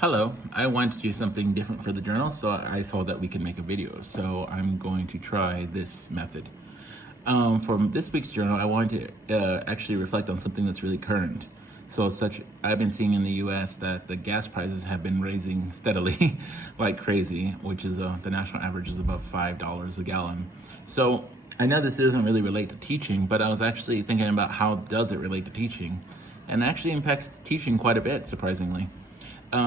Hello, I wanted to do something different for the journal, so I saw that we could make a video. So I'm going to try this method. For this week's journal, I wanted to actually reflect on something that's really current. I've been seeing in the U.S. that the gas prices have been raising steadily, like crazy, which is the national average is about $5 a gallon. So I know this doesn't really relate to teaching, but I was actually thinking about how does it relate to teaching, and it actually impacts teaching quite a bit, surprisingly.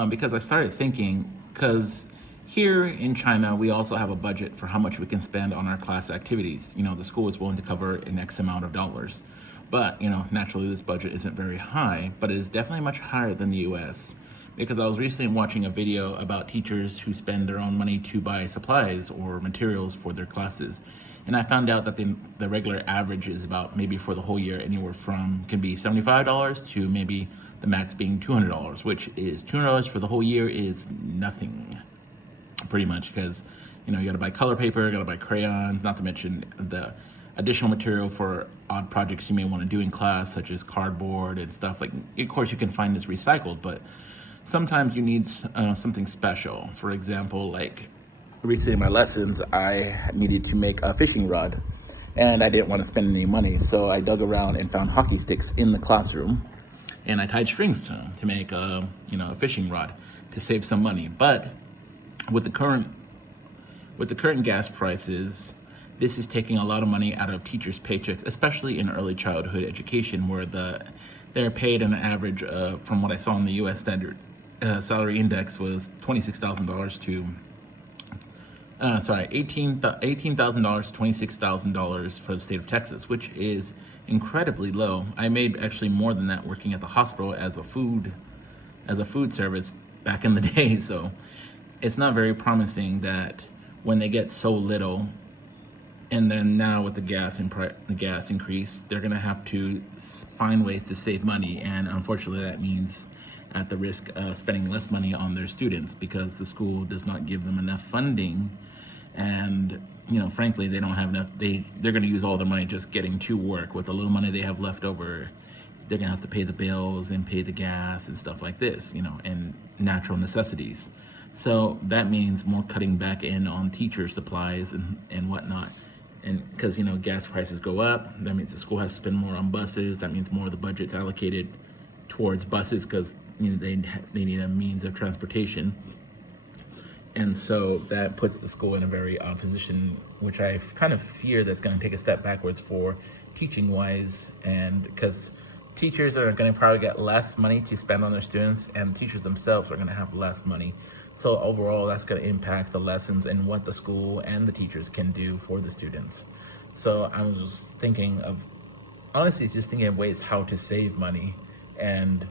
Because I started thinking, because here in China, we also have a budget for how much we can spend on our class activities. The school is willing to cover an X amount of dollars. But, naturally, this budget isn't very high, but it is definitely much higher than the US. Because I was recently watching a video about teachers who spend their own money to buy supplies or materials for their classes. And I found out that the regular average is about, maybe for the whole year, anywhere from can be $75 to maybe the max being $200, which is $200 for the whole year is nothing, pretty much, because you got to buy color paper, got to buy crayons, not to mention the additional material for odd projects you may want to do in class, such as cardboard and stuff. Like, of course, you can find this recycled, but sometimes you need something special. For example, like recently in my lessons, I needed to make a fishing rod, and I didn't want to spend any money, so I dug around and found hockey sticks in the classroom, and I tied strings to them to make a fishing rod to save some money. But with the current gas prices, this is taking a lot of money out of teachers' paychecks, especially in early childhood education, where they're paid an average from what I saw in the U.S. standard salary index was $26,000 to $18,000 to $26,000 for the state of Texas, which is incredibly low. I made actually more than that working at the hospital as a food service back in the day. So it's not very promising that when they get so little, and then now with the gas increase, they're gonna have to find ways to save money, and unfortunately, that means at the risk of spending less money on their students because the school does not give them enough funding, and frankly, they don't have enough. They're gonna use all their money just getting to work. With the little money they have left over, they're gonna have to pay the bills and pay the gas and stuff like this, and natural necessities. So that means more cutting back in on teacher supplies and whatnot. And because gas prices go up, that means the school has to spend more on buses. That means more of the budget's allocated towards buses because they need a means of transportation. And so that puts the school in a very odd position, which I kind of fear that's going to take a step backwards for teaching wise, and because teachers are going to probably get less money to spend on their students, and teachers themselves are going to have less money. So overall, that's going to impact the lessons and what the school and the teachers can do for the students. So I was just thinking of, honestly, just thinking of ways how to save money. And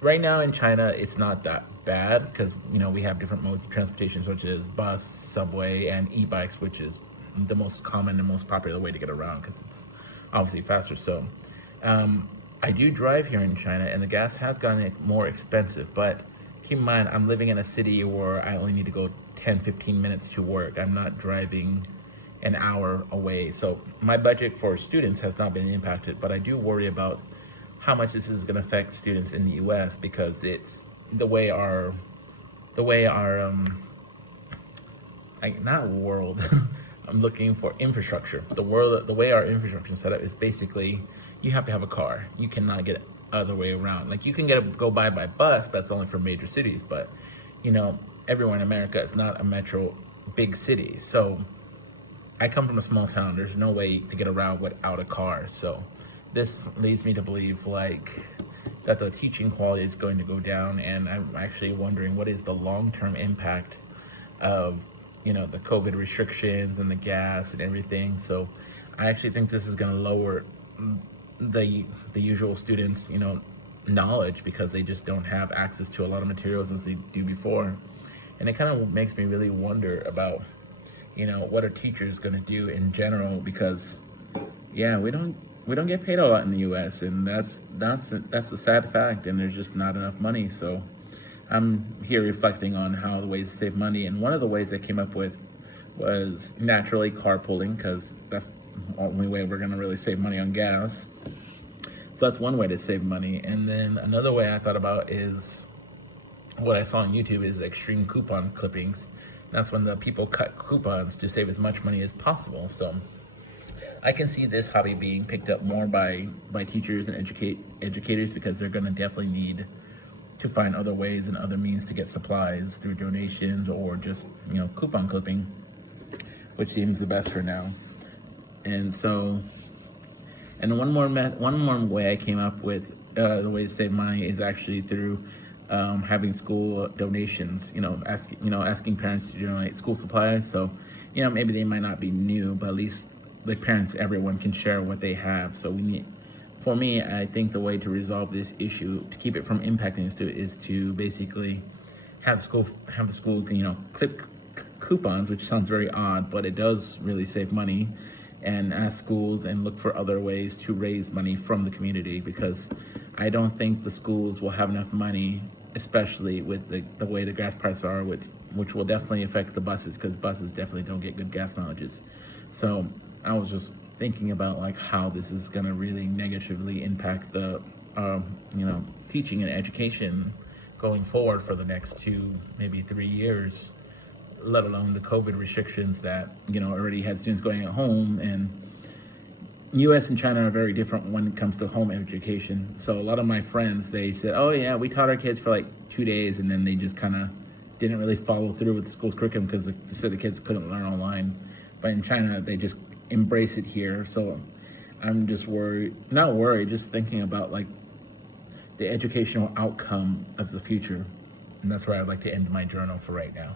right now in China, it's not that bad because we have different modes of transportation, such as bus, subway, and e-bikes, which is the most common and most popular way to get around because it's obviously faster. So I do drive here in China, and the gas has gotten more expensive, but keep in mind, I'm living in a city where I only need to go 10-15 minutes to work. I'm not driving an hour away. So my budget for students has not been impacted, but I do worry about how much this is going to affect students in the US because it's the way our not world I'm looking for infrastructure. The way our infrastructure is set up is basically you have to have a car. You cannot get other way around. Like, you can go by bus, that's only for major cities, but everywhere in America is not a metro big city. So I come from a small town. There's no way to get around without a car. So this leads me to believe that the teaching quality is going to go down, and I'm actually wondering what is the long-term impact of the COVID restrictions and the gas and everything. So I actually think this is going to lower the usual students knowledge because they just don't have access to a lot of materials as they do before. And it kind of makes me really wonder about what are teachers going to do in general, because we don't get paid a lot in the US, and that's a sad fact, and there's just not enough money. So I'm here reflecting on how the ways to save money, and one of the ways I came up with was naturally carpooling, because that's the only way we're going to really save money on gas. So that's one way to save money. And then another way I thought about is what I saw on YouTube is extreme coupon clippings. That's when the people cut coupons to save as much money as possible. So I can see this hobby being picked up more by teachers and educators, because they're going to definitely need to find other ways and other means to get supplies through donations or just, coupon clipping, which seems the best for now. And so, and one more way I came up with the way to save money is actually through having school donations. Asking parents to donate school supplies. So, maybe they might not be new, but at least like parents, everyone can share what they have. So for me, I think the way to resolve this issue, to keep it from impacting the student, is to basically have the school, clip coupons, which sounds very odd, but it does really save money, and ask schools and look for other ways to raise money from the community, because I don't think the schools will have enough money, especially with the way the gas prices are, which will definitely affect the buses, because buses definitely don't get good gas mileages. So I was just thinking about like how this is going to really negatively impact the teaching and education going forward for the next 2, maybe 3 years, let alone the COVID restrictions that already had students going at home. And US and China are very different when it comes to home education. So a lot of my friends, they said, oh yeah, we taught our kids for like 2 days, and then they just kind of didn't really follow through with the school's curriculum because they said the kids couldn't learn online. But in China, they just embrace it here. So I'm just not worried, just thinking about like the educational outcome of the future. And that's where I'd like to end my journal for right now.